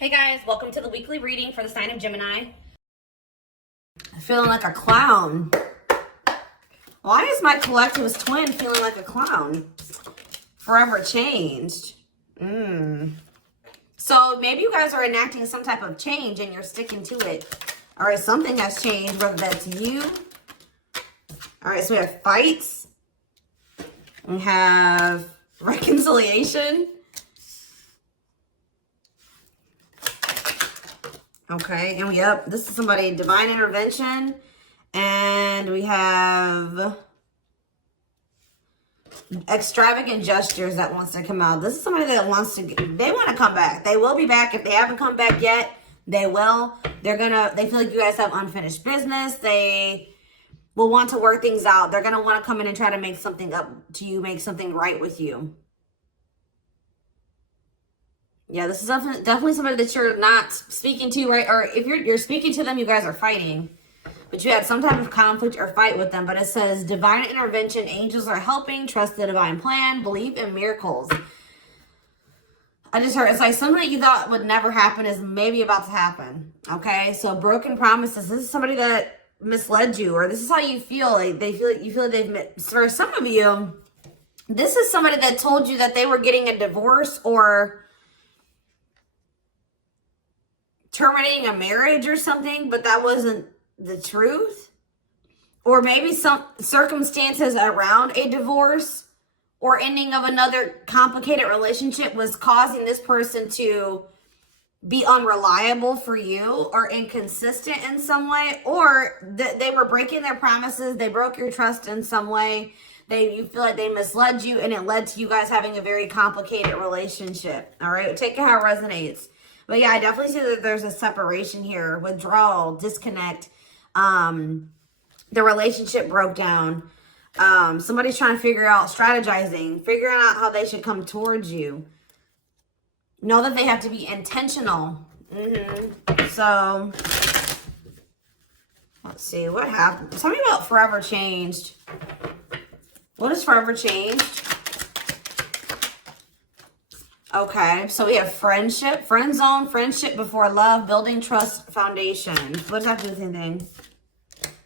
Hey guys, welcome to the weekly reading for the sign of Gemini. I'm feeling like a clown. Why is my collectivist twin feeling like a clown? Forever changed. So maybe you guys are enacting some type of change and you're sticking to it. All right, something has changed, whether that's you. All right, so we have fights. We have reconciliation. Okay, and this is somebody, divine intervention. And we have extravagant gestures that wants to come out. This is somebody that wants to, they want to come back. They will be back. If they haven't come back yet, they will. They feel like you guys have unfinished business. They will want to work things out. They're going to want to come in and try to make something up to you, make something right with you. Yeah, this is definitely somebody that you're not speaking to, right? Or if you're speaking to them, you guys are fighting. But you had some type of conflict or fight with them. But it says, divine intervention, angels are helping, trust the divine plan, believe in miracles. I just heard, it's like something that you thought would never happen is maybe about to happen. Okay, so broken promises. This is somebody that misled you, or this is how you feel. Like you feel like they've, for some of you, this is somebody that told you that they were getting a divorce or terminating a marriage or something, but that wasn't the truth. Or maybe some circumstances around a divorce or ending of another complicated relationship was causing this person to be unreliable for you or inconsistent in some way, or they were breaking their promises. They broke your trust in some way. You feel like they misled you, and it led to you guys having a very complicated relationship. All right, take it how it resonates. But yeah, I definitely see that there's a separation here, withdrawal, disconnect. The relationship broke down. Somebody's trying to figure out, strategizing, figuring out how they should come towards you. Know that they have to be intentional. So, let's see, what happened? Tell me about forever changed. What is forever changed? Okay, so we have friendship, friend zone, friendship before love, building trust foundation. What does that have to do with anything?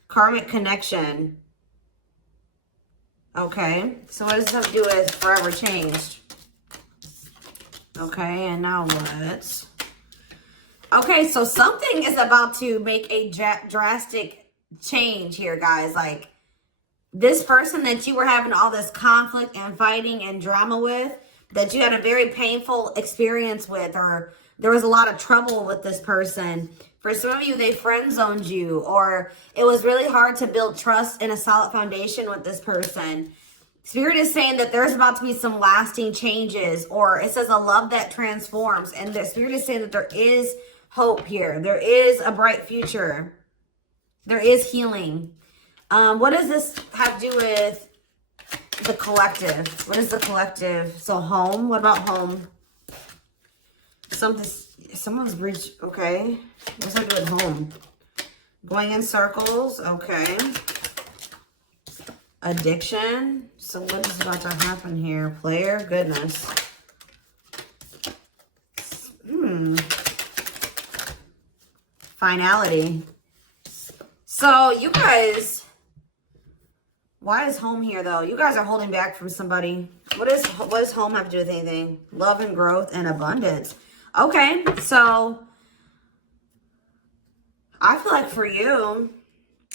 Karmic connection. Okay, so what does this have to do with forever changed? Okay, and now what? Okay, so something is about to make a drastic change here, guys. Like, this person that you were having all this conflict and fighting and drama with, that you had a very painful experience with, or there was a lot of trouble with this person. For some of you, they friend zoned you, or it was really hard to build trust and a solid foundation with this person. Spirit is saying that there's about to be some lasting changes, or it says a love that transforms. And the Spirit is saying that there is hope here. There is a bright future. There is healing. What does this have to do with the collective? What is the collective? So home. What about home? Someone's reached. Okay. What's that do with home? Going in circles. Okay. Addiction. So what is about to happen here? Player. Goodness. Finality. So you guys, why is home here though? You guys are holding back from somebody. What does home have to do with anything? Love and growth and abundance. Okay, so I feel like for you,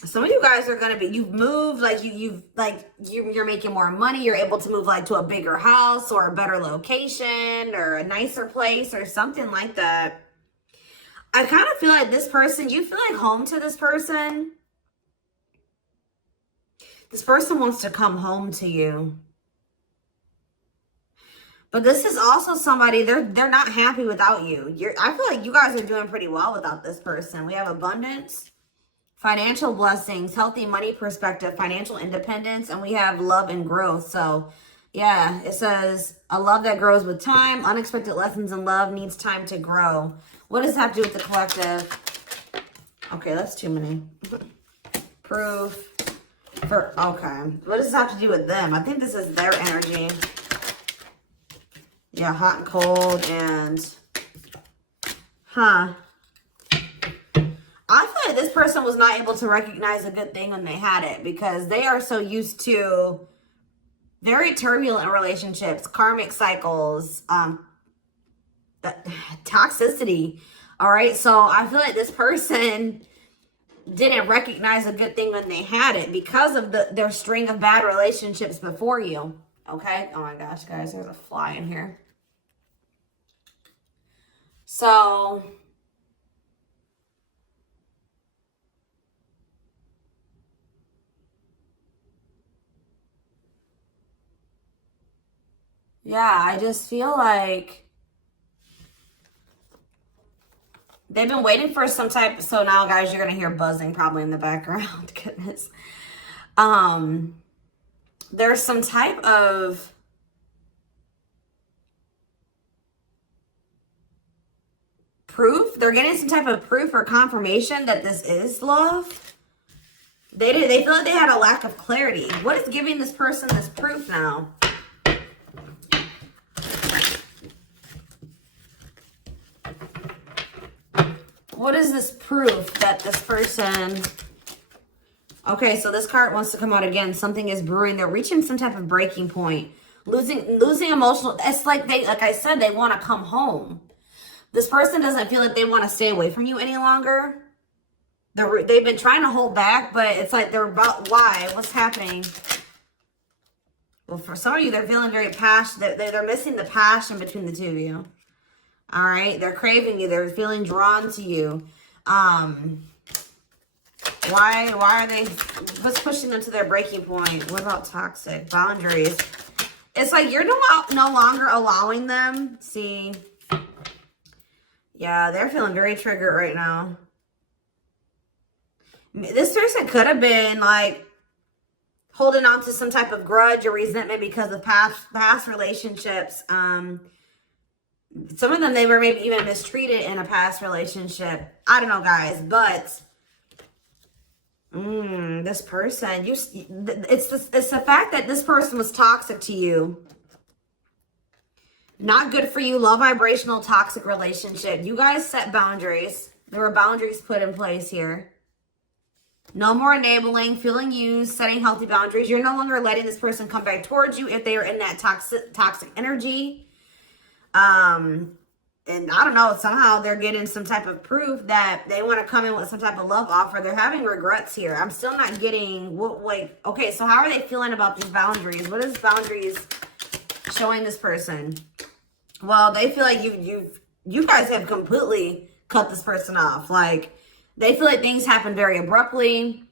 some of you guys are gonna be, you've moved, like you're making more money. You're able to move like to a bigger house or a better location or a nicer place or something like that. I kind of feel like this person, you feel like home to this person. This person wants to come home to you. But this is also somebody, they're not happy without you. I feel like you guys are doing pretty well without this person. We have abundance, financial blessings, healthy money perspective, financial independence, and we have love and growth. So yeah, it says a love that grows with time. Unexpected lessons in love needs time to grow. What does that have to do with the collective? Okay, that's too many. Proof. Okay, what does this have to do with them? I think this is their energy. Yeah, hot and cold and Huh. I feel like this person was not able to recognize a good thing when they had it because they are so used to very turbulent relationships, karmic cycles, toxicity. All right. So I feel like this person didn't recognize a good thing when they had it because of their string of bad relationships before you. Okay. Oh my gosh, guys, there's a fly in here. So yeah, I just feel like they've been waiting for some type. So now, guys, you're gonna hear buzzing probably in the background. Goodness. There's some type of proof. They're getting some type of proof or confirmation that this is love. They feel like they had a lack of clarity. What is giving this person this proof now? What is this proof that this person... Okay, so this card wants to come out again. Something is brewing. They're reaching some type of breaking point. Losing emotional... It's like I said, they want to come home. This person doesn't feel like they want to stay away from you any longer. They've been trying to hold back, but it's like they're about... Why? What's happening? Well, for some of you, they're feeling very passionate. They're missing the passion between the two of you. All right? They're craving you. They're feeling drawn to you. Why are they... What's pushing them to their breaking point? What about toxic? Boundaries. It's like you're no longer allowing them. See? Yeah, they're feeling very triggered right now. This person could have been like holding on to some type of grudge or resentment because of past relationships. Some of them, they were maybe even mistreated in a past relationship. I don't know, guys, but this person, it's the fact that this person was toxic to you. Not good for you. Low vibrational toxic relationship. You guys set boundaries. There were boundaries put in place here. No more enabling, feeling used, setting healthy boundaries. You're no longer letting this person come back towards you if they are in that toxic energy. And I don't know, somehow they're getting some type of proof that they want to come in with some type of love offer. They're having regrets here. I'm still not getting what, like, okay, so how are they feeling about these boundaries? What is boundaries showing this person? Well, they feel like you guys have completely cut this person off. Like, they feel like things happen very abruptly.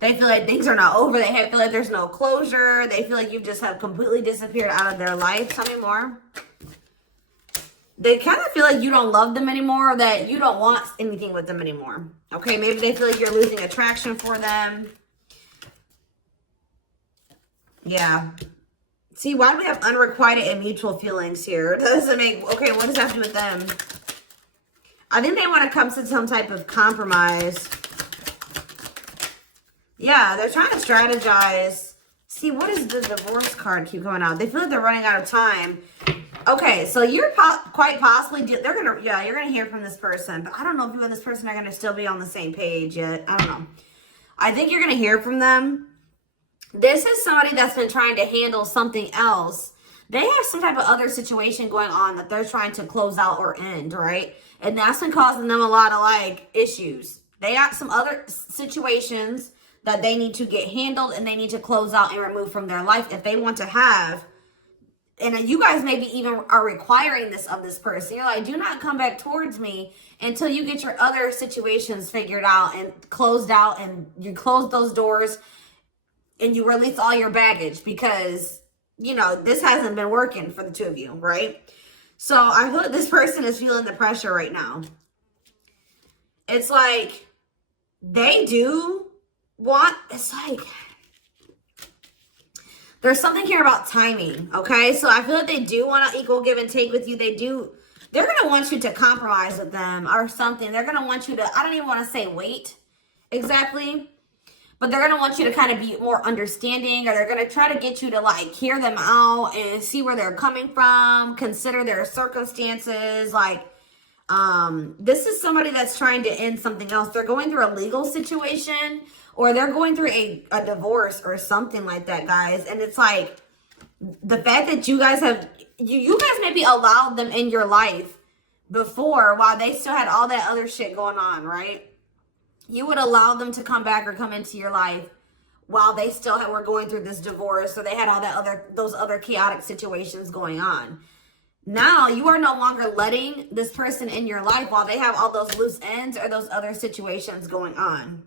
They feel like things are not over. They feel like there's no closure. They feel like you just have completely disappeared out of their life. Tell me more. They kind of feel like you don't love them anymore, or that you don't want anything with them anymore. Okay, maybe they feel like you're losing attraction for them. Yeah. See, why do we have unrequited and mutual feelings here? That doesn't make... Okay, what does that have to do with them? I think they want to come to some type of compromise. Yeah, they're trying to strategize. See, what does the divorce card keep coming out? They feel like they're running out of time. Okay, so you're quite possibly... you're going to hear from this person. But I don't know if you and this person are going to still be on the same page yet. I don't know. I think you're going to hear from them. This is somebody that's been trying to handle something else. They have some type of other situation going on that they're trying to close out or end, right? And that's been causing them a lot of, like, issues. They got some other situations that they need to get handled and they need to close out and remove from their life if they want to have. And you guys maybe even are requiring this of this person. You're like, do not come back towards me until you get your other situations figured out and closed out, and you close those doors and you release all your baggage, because, you know, this hasn't been working for the two of you, right? So I feel like this person is feeling the pressure right now. It's like they do want, it's like, there's something here about timing, okay? So I feel like they do want an equal give and take with you. They're going to want you to compromise with them or something. They're going to want you to, I don't even want to say wait exactly, but they're going to want you to kind of be more understanding, or they're going to try to get you to, like, hear them out and see where they're coming from, consider their circumstances. Like, This is somebody that's trying to end something else. They're going through a legal situation, or they're going through a divorce or something like that, guys. And it's like, the fact that you guys have, you guys maybe allowed them in your life before while they still had all that other shit going on, right? You would allow them to come back or come into your life while they still were going through this divorce, so they had all that those other chaotic situations going on. Now you are no longer letting this person in your life while they have all those loose ends or those other situations going on.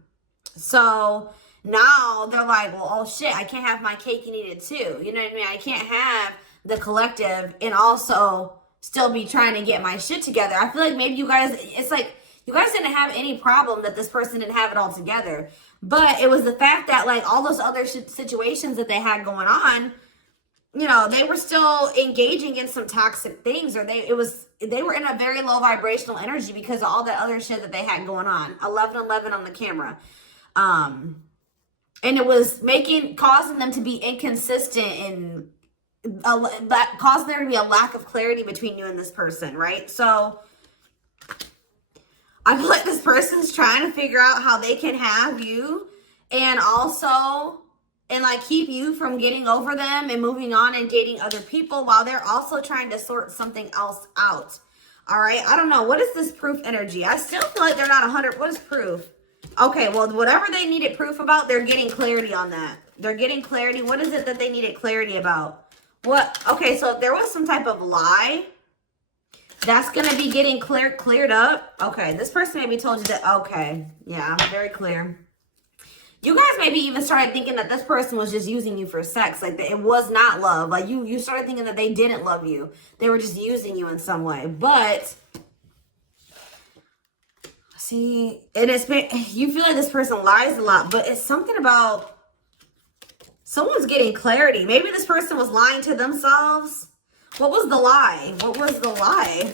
So now they're like, well, oh shit, I can't have my cake and eat it too. You know what I mean? I can't have the collective and also still be trying to get my shit together. I feel like maybe you guys, it's like, you guys didn't have any problem that this person didn't have it all together. But it was the fact that, like, all those other situations that they had going on, you know, they were still engaging in some toxic things, or they were in a very low vibrational energy because of all that other shit that they had going on. 1111 on the camera. And it was causing them to be inconsistent and causing there to be a lack of clarity between you and this person, right? So I feel like this person's trying to figure out how they can have you and also, and like keep you from getting over them and moving on and dating other people while they're also trying to sort something else out. All right. I don't know. What is this proof energy? I still feel like they're not 100. What is proof? Okay. Well, whatever they needed proof about, they're getting clarity on that. They're getting clarity. What is it that they needed clarity about? What? Okay. So if there was some type of lie, that's going to be getting cleared up. Okay. This person maybe told you that. Okay. Yeah. Very clear. You guys maybe even started thinking that this person was just using you for sex. Like, it was not love. Like, you started thinking that they didn't love you. They were just using you in some way. But, see, you feel like this person lies a lot. But it's something about someone's getting clarity. Maybe this person was lying to themselves. What was the lie? What was the lie?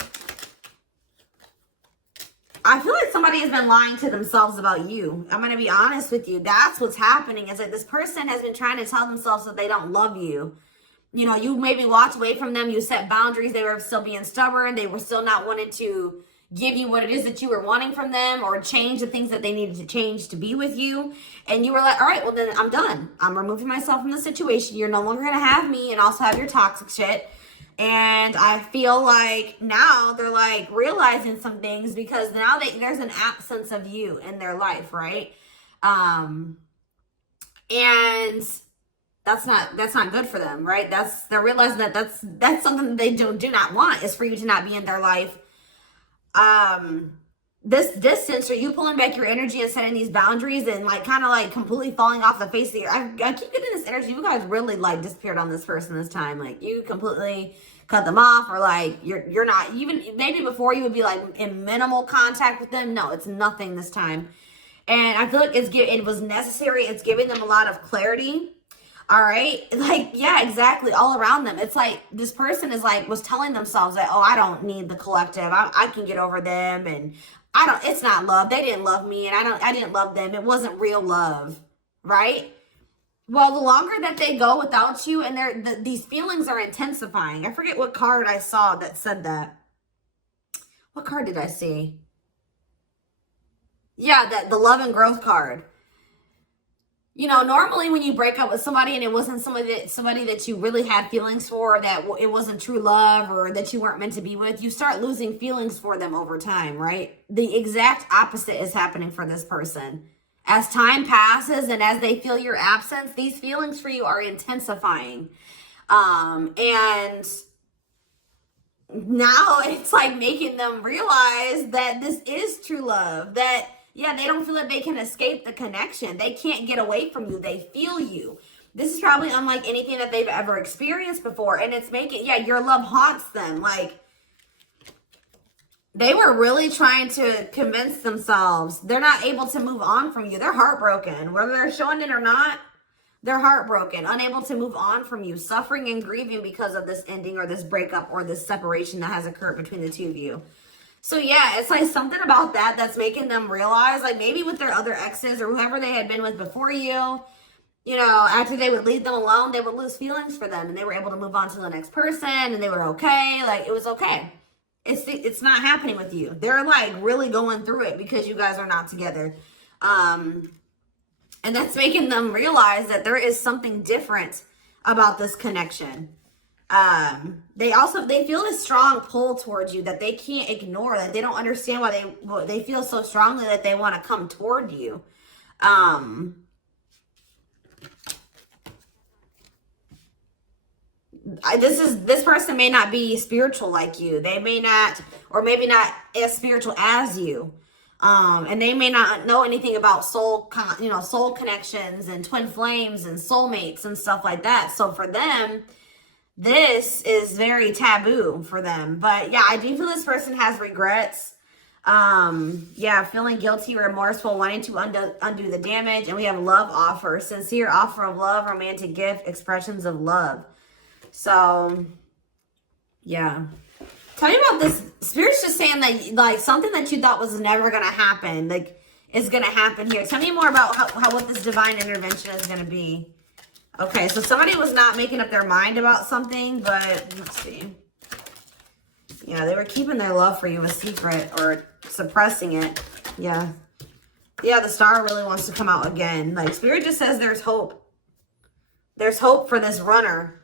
I feel like somebody has been lying to themselves about you. I'm going to be honest with you. That's what's happening. Is that this person has been trying to tell themselves that they don't love you. You know, you maybe walked away from them. You set boundaries. They were still being stubborn. They were still not wanting to give you what it is that you were wanting from them, or change the things that they needed to change to be with you. And you were like, all right, well then I'm done. I'm removing myself from the situation. You're no longer going to have me and also have your toxic shit. And I feel like now they're like realizing some things because now there's an absence of you in their life, right? And that's not good for them, right? They're realizing that that's something that they do not want, is for you to not be in their life. This distance, or you pulling back your energy and setting these boundaries and like kind of like completely falling off the face of the earth. I keep getting this energy. You guys really like disappeared on this person this time. Like, you completely cut them off, or like you're not even, maybe before you would be like in minimal contact with them. No, it's nothing this time. And I feel like it was necessary. It's giving them a lot of clarity. All right. Like, yeah, exactly. All around them. It's like this person was telling themselves that, oh, I don't need the collective. I can get over them. And it's not love. They didn't love me, and I didn't love them. It wasn't real love. Right? Well, the longer that they go without you, and these feelings are intensifying. I forget what card I saw that said that. What card did I see? Yeah, the love and growth card. You know, normally when you break up with somebody and it wasn't somebody that you really had feelings for, or that it wasn't true love, or that you weren't meant to be with, you start losing feelings for them over time, right? The exact opposite is happening for this person. As time passes and as they feel your absence, these feelings for you are intensifying. And now it's like making them realize that this is true love. That, yeah, they don't feel like they can escape the connection. They can't get away from you. They feel you. This is probably unlike anything that they've ever experienced before. And it's making, yeah, your love haunts them. Like, they were really trying to convince themselves they're not able to move on from you. They're heartbroken. Whether they're showing it or not, they're heartbroken, unable to move on from you, suffering and grieving because of this ending or this breakup or this separation that has occurred between the two of you. So yeah, it's like something about that's making them realize, like maybe with their other exes or whoever they had been with before you, you know, after they would leave them alone, they would lose feelings for them, and they were able to move on to the next person, and they were okay. Like, it was okay. It's not happening with you. They're like really going through it because you guys are not together. And that's making them realize that there is something different about this connection. They feel a strong pull towards you that they can't ignore, that they don't understand why they feel so strongly that they want to come toward you. This person may not be spiritual like you. They may not, or maybe not as spiritual as you. And they may not know anything about soul connections and twin flames and soulmates and stuff like that. So for them, this is very taboo for them. But yeah, I do feel this person has regrets. Yeah, feeling guilty, remorseful, wanting to undo the damage. And we have love offer, sincere offer of love, romantic gift, expressions of love. So yeah. Tell me about this. Spirit's just saying that, like, something that you thought was never going to happen, like, is going to happen here. Tell me more about what this divine intervention is going to be. Okay, so somebody was not making up their mind about something, but let's see. Yeah, they were keeping their love for you a secret or suppressing it. Yeah. Yeah, the star really wants to come out again. Like, Spirit just says there's hope. There's hope for this runner.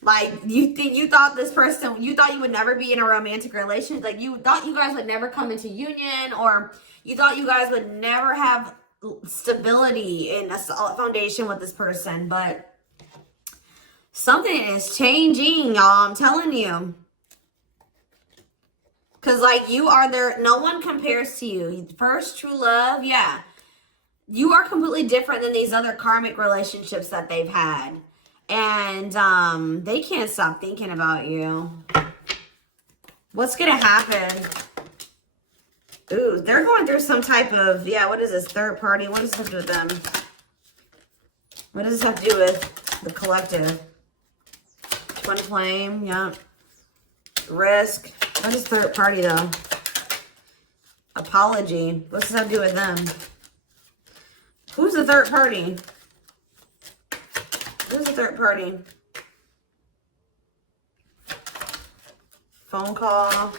Like, you thought this person, you thought you would never be in a romantic relationship. Like, you thought you guys would never come into union, or you thought you guys would never have stability in a solid foundation with this person. But something is changing, y'all. I'm telling you. Because, like, you are there. No one compares to you. First true love. Yeah. You are completely different than these other karmic relationships that they've had. And they can't stop thinking about you. What's going to happen? Ooh, they're going through some type of, yeah, what is this? Third party? What does this have to do with them? What does this have to do with the collective? Twin flame, yeah. Risk. What is third party, though? Apology. What's this have to do with them? Who's the third party? Who's the third party? Phone call.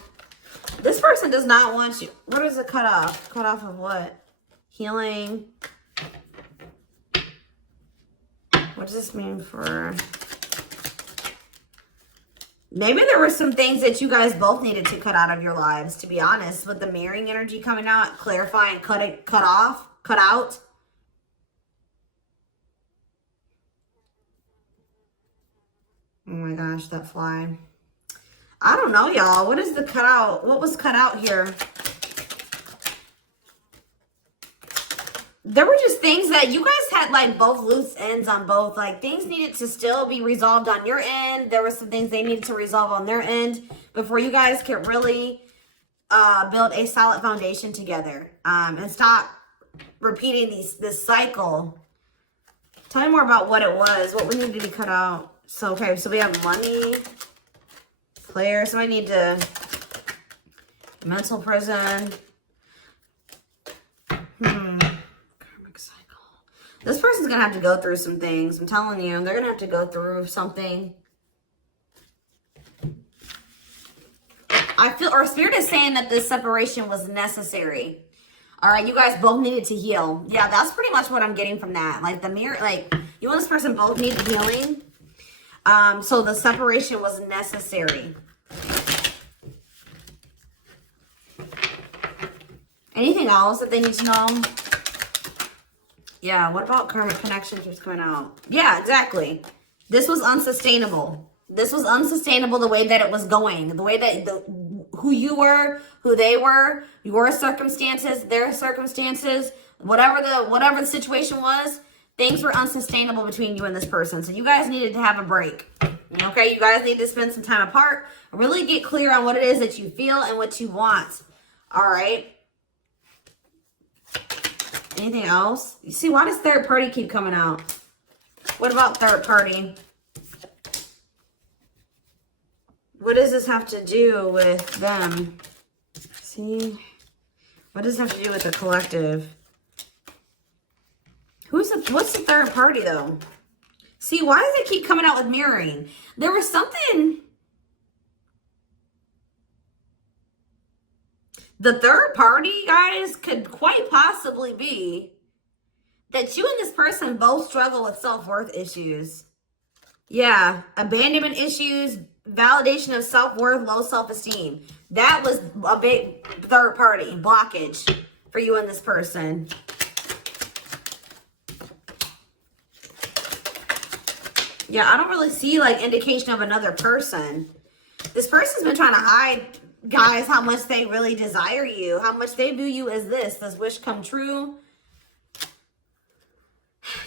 This person does not want you. What is a cut off? Cut off of what? Healing. What does this mean for... Maybe there were some things that you guys both needed to cut out of your lives, to be honest. With the mirroring energy coming out, clarifying, cut out. Oh my gosh, that fly. I don't know, y'all. What is the cutout? What was cut out here? There were just things that you guys had, like, both loose ends on both. Like, things needed to still be resolved on your end. There were some things they needed to resolve on their end before you guys could really build a solid foundation together. And stop repeating this cycle. Tell me more about what it was. What we needed to be cut out. So, okay, so we have money, player. So I need to, mental prison. Karmic cycle. This person's going to have to go through some things. I'm telling you, they're going to have to go through something. I feel, or Spirit is saying that this separation was necessary. All right, you guys both needed to heal. Yeah, that's pretty much what I'm getting from that. Like, the mirror, like, you and this person both need healing. So the separation was necessary. Anything else that they need to know? Yeah, what about karmic connections was coming out? Yeah, exactly. This was unsustainable. This was unsustainable the way that it was going. The way that who you were, who they were, your circumstances, their circumstances, whatever the situation was, things were unsustainable between you and this person. So you guys needed to have a break. Okay, you guys need to spend some time apart. Really get clear on what it is that you feel and what you want. All right. Anything else? You see, why does third party keep coming out? What about third party? What does this have to do with them? See? What does this have to do with the collective? What's the third party, though? See, why does it keep coming out with mirroring? There was something... The third party, guys, could quite possibly be that you and this person both struggle with self-worth issues. Yeah, abandonment issues, validation of self-worth, low self-esteem. That was a big third party blockage for you and this person. Yeah, I don't really see like indication of another person. This person's been trying to hide, guys, how much they really desire you, how much they view you as this wish come true.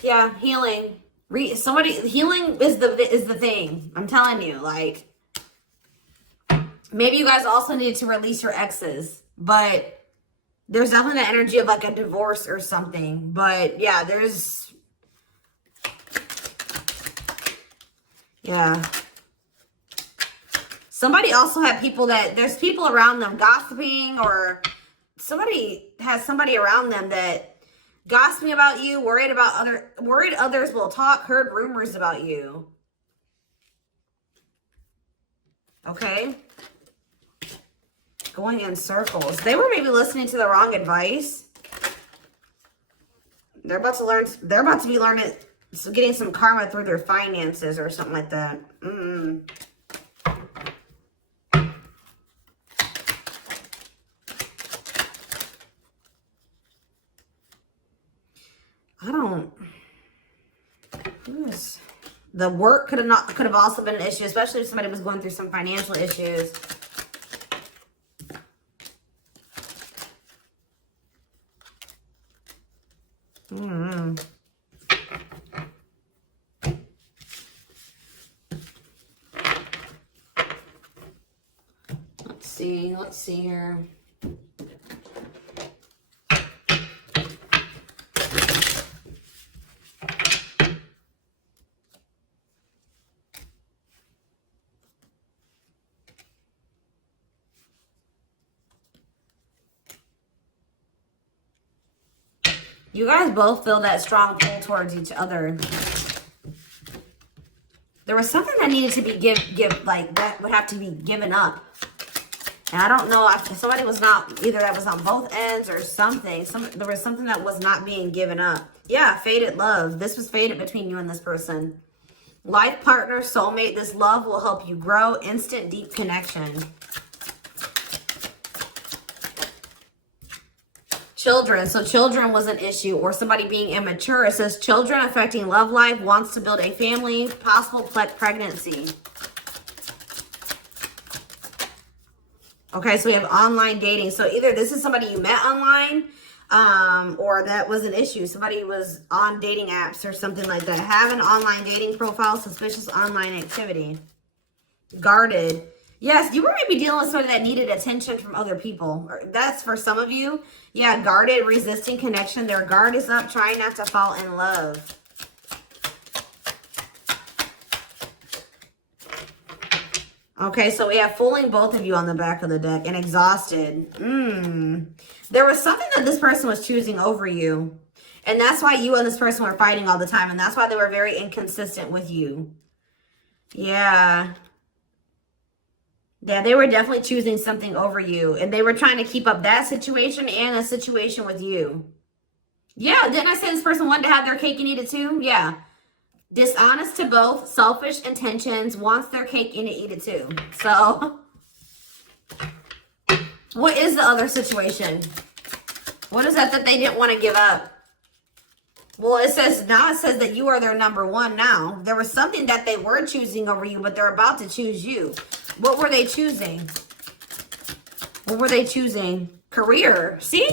Yeah, healing. Healing is the thing. I'm telling you, like, maybe you guys also need to release your exes, but there's definitely the energy of like a divorce or something. But yeah, yeah. Somebody also had there's people around them gossiping, or somebody has somebody around them that gossiping about you, worried others will talk, heard rumors about you. Okay? Going in circles. They were maybe listening to the wrong advice. They're about to be learning, getting some karma through their finances or something like that. The work could have also been an issue, especially if somebody was going through some financial issues. Let's see here. You guys both feel that strong pull towards each other. There was something that needed to be that would have to be given up. And I don't know if somebody was not, either that was on both ends or something. There was something that was not being given up. Yeah, fated love. This was fated between you and this person. Life partner, soulmate. This love will help you grow. Instant, deep connection. Children. So children was an issue, or somebody being immature. It says children affecting love life, wants to build a family, possible pregnancy. Okay, so we have online dating. So either this is somebody you met online, or that was an issue. Somebody was on dating apps or something like that. Have an online dating profile, suspicious online activity. Guarded. Yes, you were maybe dealing with somebody that needed attention from other people. That's for some of you. Yeah, guarded, resisting connection. Their guard is up, trying not to fall in love. Okay, so we have fooling both of you on the back of the deck and exhausted. There was something that this person was choosing over you. And that's why you and this person were fighting all the time. And that's why they were very inconsistent with you. Yeah. Yeah, they were definitely choosing something over you. And they were trying to keep up that situation and a situation with you. Yeah, didn't I say this person wanted to have their cake and eat it too? Yeah. Dishonest to both, selfish intentions, wants their cake and to eat it too. So, what is the other situation? What is that they didn't want to give up? Well, it says that you are their number one now. There was something that they were choosing over you, but they're about to choose you. What were they choosing? What were they choosing? Career. See?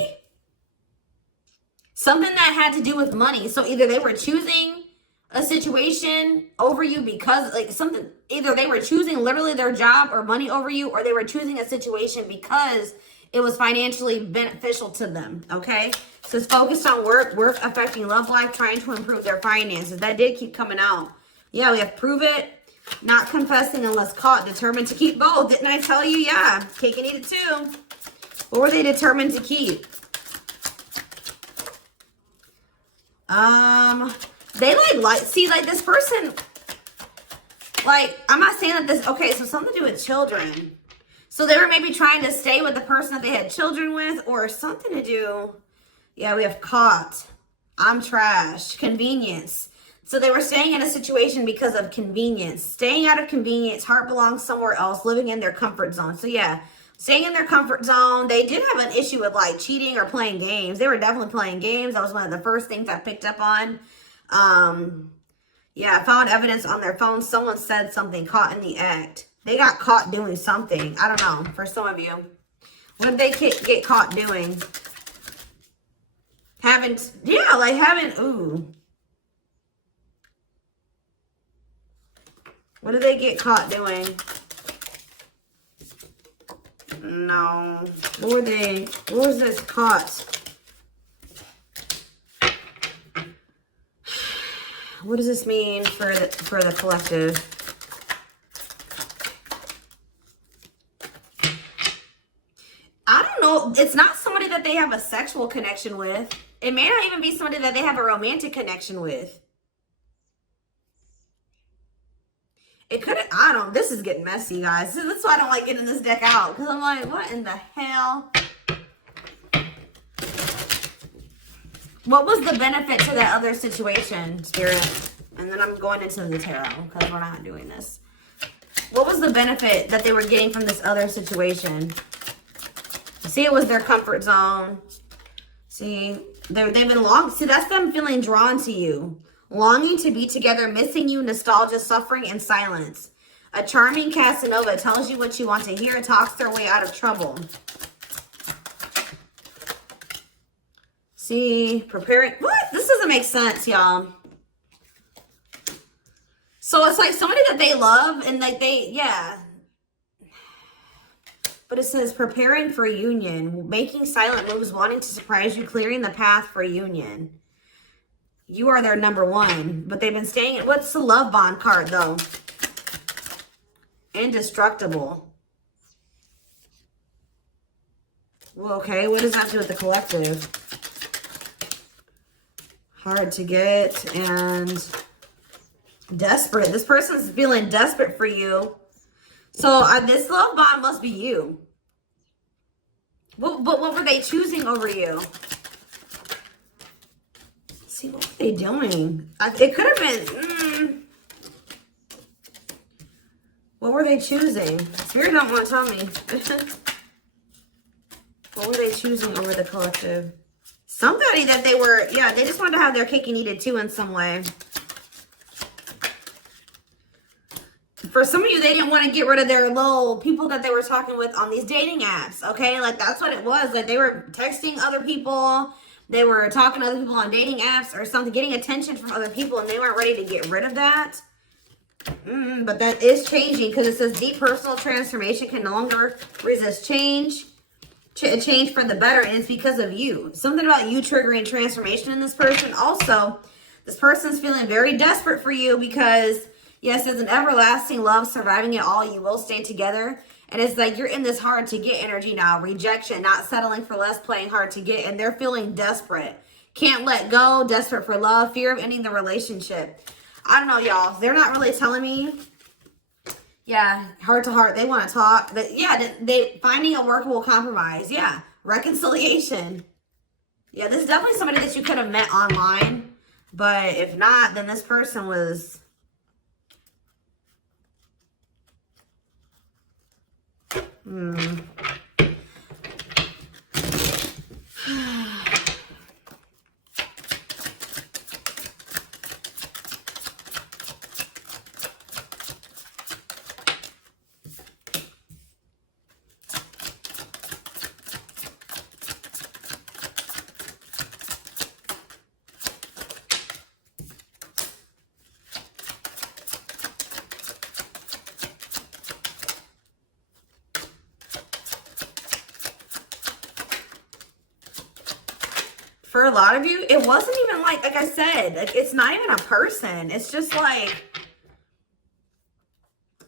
Something that had to do with money. So either they were choosing a situation over you because either they were choosing literally their job or money over you, or they were choosing a situation because it was financially beneficial to them. Okay, so it's focused on work affecting love life, trying to improve their finances. That did keep coming out. Yeah, we have prove it, not confessing unless caught, determined to keep both. Didn't I tell you? Yeah, cake and eat it too. What were they determined to keep? They like this person, I'm not saying that okay, so something to do with children. So they were maybe trying to stay with the person that they had children with, or something to do. Yeah, we have caught. I'm trash. Convenience. So they were staying in a situation because of convenience. Staying out of convenience. Heart belongs somewhere else. Living in their comfort zone. So yeah, staying in their comfort zone. They did have an issue with like cheating or playing games. They were definitely playing games. That was one of the first things I picked up on. Yeah, I found evidence on their phone. Someone said something, caught in the act. They got caught doing something. I don't know. For some of you. What did they get caught doing? Ooh. What did they get caught doing? No. What was this caught? What does this mean for the collective? I don't know. It's not somebody that they have a sexual connection with. It may not even be somebody that they have a romantic connection with. It could have, this is getting messy, guys. That's why I don't like getting this deck out. Because I'm like, what in the hell? What was the benefit to that other situation, Spirit? And then I'm going into the tarot because we're not doing this. What was the benefit that they were getting from this other situation? See, it was their comfort zone. See, they've been see, that's them feeling drawn to you. Longing to be together, missing you, nostalgia, suffering, and silence. A charming Casanova tells you what you want to hear, talks their way out of trouble. See, preparing. What? This doesn't make sense, y'all. So it's like somebody that they love and like yeah. But it says preparing for union, making silent moves, wanting to surprise you, clearing the path for union. You are their number one, but they've been staying. What's the love bond card though? Indestructible. Well, okay, what does that have to do with the collective? Hard to get and desperate. This person's feeling desperate for you. So this love bond must be you. But what were they choosing over you? Let's see, what were they doing? It could have been... What were they choosing? Spirit don't want to tell me. What were they choosing over the collective? Somebody that they were... Yeah, they just wanted to have their cake and eat it too in some way. For some of you, they didn't want to get rid of their little people that they were talking with on these dating apps, okay? Like, that's what it was. Like, they were texting other people. They were talking to other people on dating apps or something, getting attention from other people, and they weren't ready to get rid of that. But that is changing because it says deep personal transformation can no longer resist change. Change for the better, and it's because of you. Something about you triggering transformation in this person. Also, this person's feeling very desperate for you because... Yes, it's an everlasting love, surviving it all. You will stay together. And it's like you're in this hard to get energy now. Rejection, not settling for less, playing hard to get. And they're feeling desperate. Can't let go, desperate for love, fear of ending the relationship. I don't know, y'all. They're not really telling me. Yeah, heart to heart. They want to talk. But yeah, they finding a workable compromise. Yeah, reconciliation. Yeah, this is definitely somebody that you could have met online. But if not, then this person was... For a lot of you, it wasn't even like I said, like, it's not even a person. It's just like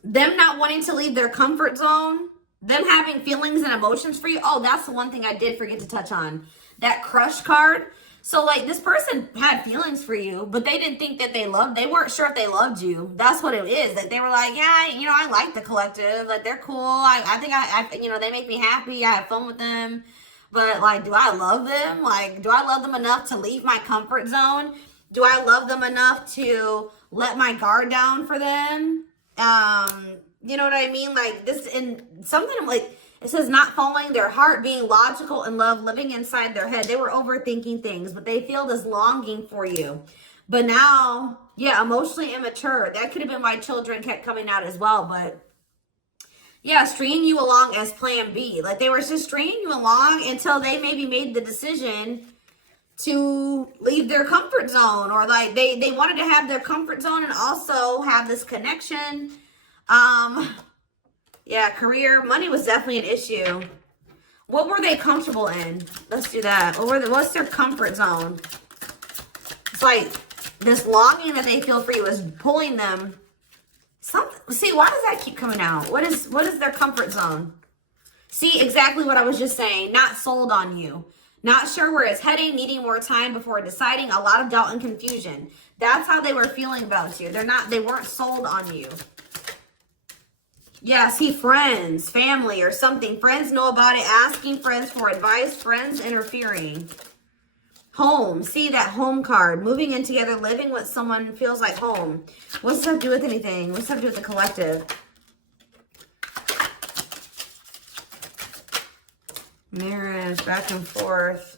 them not wanting to leave their comfort zone, them having feelings and emotions for you. Oh, that's the one thing I did forget to touch on. That crush card. So like this person had feelings for you, but they didn't think that they weren't sure if they loved you. That's what it is. Like they were like, yeah, you know, I like the collective. Like they're cool. I think I, you know, they make me happy. I have fun with them. But like, do I love them? Like, do I love them enough to leave my comfort zone? Do I love them enough to let my guard down for them? You know what I mean? Like this, in something like, it says not following their heart, being logical in love, living inside their head. They were overthinking things, but they feel this longing for you. But now, yeah, emotionally immature. That could have been why children kept coming out as well. But yeah, stringing you along as plan B. Like they were just stringing you along until they maybe made the decision to leave their comfort zone, or like they wanted to have their comfort zone and also have this connection. Yeah, career, money was definitely an issue. What were they comfortable in? Let's do that. What's their comfort zone? It's like this longing that they feel for you is pulling them. See, why does that keep coming out? What is their comfort zone? See, exactly what I was just saying. Not sold on you. Not sure where it's heading, needing more time before deciding, a lot of doubt and confusion. That's how they were feeling about you. They weren't sold on you. Yeah, see, friends, family, or something. Friends know about it, asking friends for advice, friends interfering. Home, see that home card. Moving in together, living with someone feels like home. What's this have to do with anything? What's this have to do with the collective? Marriage, back and forth.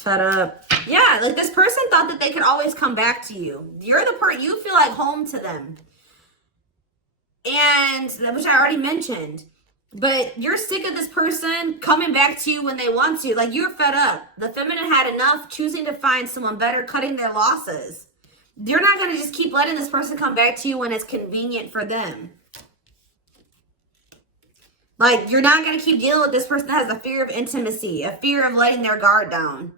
Shut up. Yeah, like this person thought that they could always come back to you. You're the part, you feel like home to them. And, which I already mentioned. But you're sick of this person coming back to you when they want to. Like, you're fed up. The feminine had enough, choosing to find someone better, cutting their losses. You're not going to just keep letting this person come back to you when it's convenient for them. Like, you're not going to keep dealing with this person that has a fear of intimacy, a fear of letting their guard down,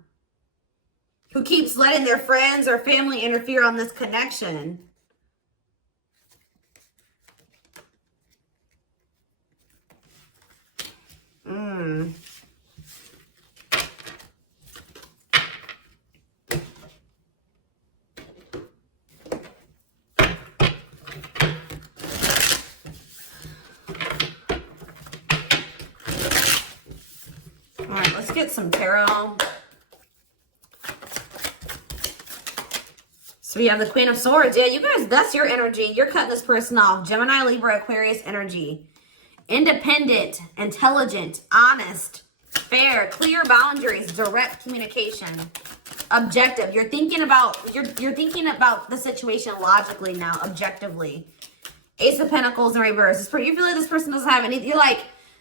who keeps letting their friends or family interfere on this connection. All right, let's get some tarot. So we have the Queen of Swords. Yeah, you guys, that's your energy. You're cutting this person off. Gemini, Libra, Aquarius energy. Independent, intelligent, honest, fair, clear boundaries, direct communication, objective. You're thinking about the situation logically now, objectively. Ace of Pentacles in reverse. You feel like this person doesn't have anything. You're like,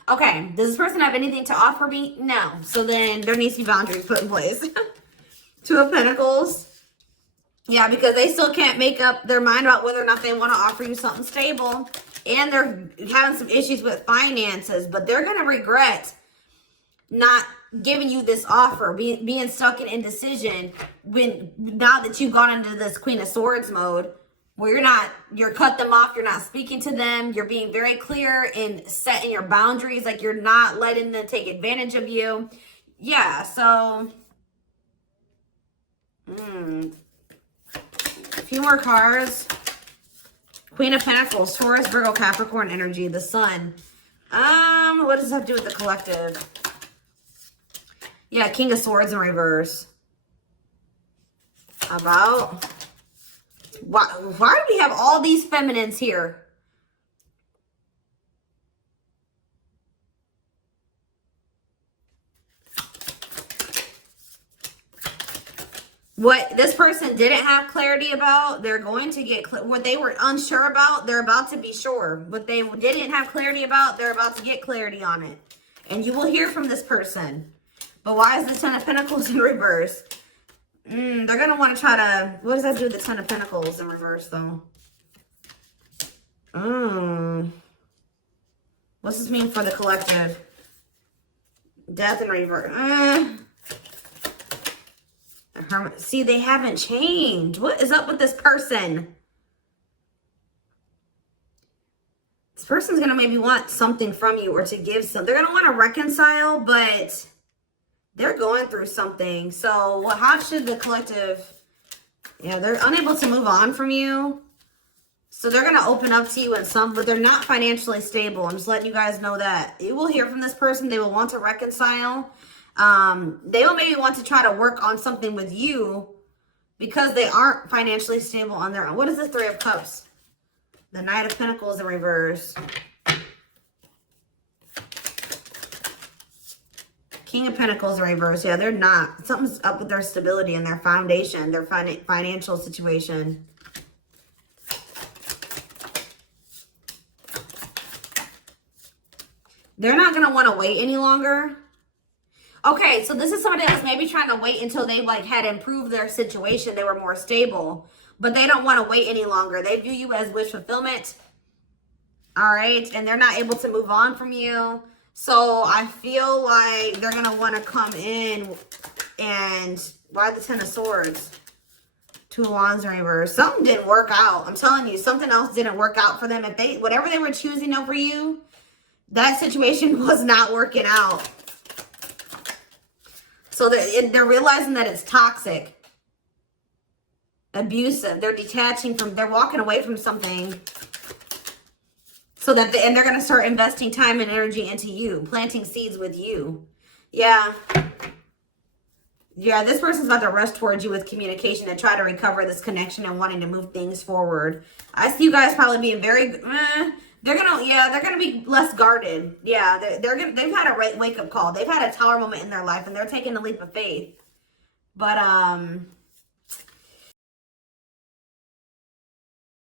okay, does this person have anything to offer me? No. So then there needs to be boundaries put in place. Two of Pentacles. Yeah, because they still can't make up their mind about whether or not they want to offer you something stable. And they're having some issues with finances. But they're going to regret not giving you this offer, being stuck in indecision now that you've gone into this Queen of Swords mode, where you're cut them off, you're not speaking to them, you're being very clear in setting your boundaries, like you're not letting them take advantage of you. Yeah, so a few more cards. Queen of Pentacles, Taurus, Virgo, Capricorn energy, the Sun. What does this have to do with the collective? Yeah, King of Swords in reverse. About why do we have all these feminines here? What this person didn't have clarity about, they're going to get what they were unsure about, they're about to be sure. What they didn't have clarity about, they're about to get clarity on it. And you will hear from this person. But why is the Ten of Pentacles in reverse? They're going to want to try to... What does that do with the Ten of Pentacles in reverse, though? What's this mean for the collective? Death in reverse. See, they haven't changed. What is up with this person? person's going to maybe want something from you or to give some. They're going to want to reconcile, but they're going through something. So how should the collective... Yeah, they're unable to move on from you. So they're going to open up to you in some, but they're not financially stable. I'm just letting you guys know that. You will hear from this person. They will want to reconcile. They will maybe want to try to work on something with you because they aren't financially stable on their own. What is the Three of Cups? The Knight of Pentacles in reverse. King of Pentacles in reverse. Yeah, they're not. Something's up with their stability and their foundation, their financial situation. They're not going to want to wait any longer. Okay, so this is somebody that was maybe trying to wait until they like had improved their situation. They were more stable, but they don't want to wait any longer. They view you as wish fulfillment. All right, and they're not able to move on from you. So I feel like they're going to want to come in and... Why the Ten of Swords? Two of Wands in reverse. Something didn't work out. I'm telling you, something else didn't work out for them. If they, whatever they were choosing over you, that situation was not working out. So they're realizing that it's toxic, abusive. They're detaching from, they're walking away from something. So that, and they're going to start investing time and energy into you, planting seeds with you. Yeah. Yeah, this person's about to rush towards you with communication to try to recover this connection and wanting to move things forward. I see you guys probably being very, they're gonna be less guarded. Yeah, they've had a wake-up call. They've had a tower moment in their life and they're taking a leap of faith. But,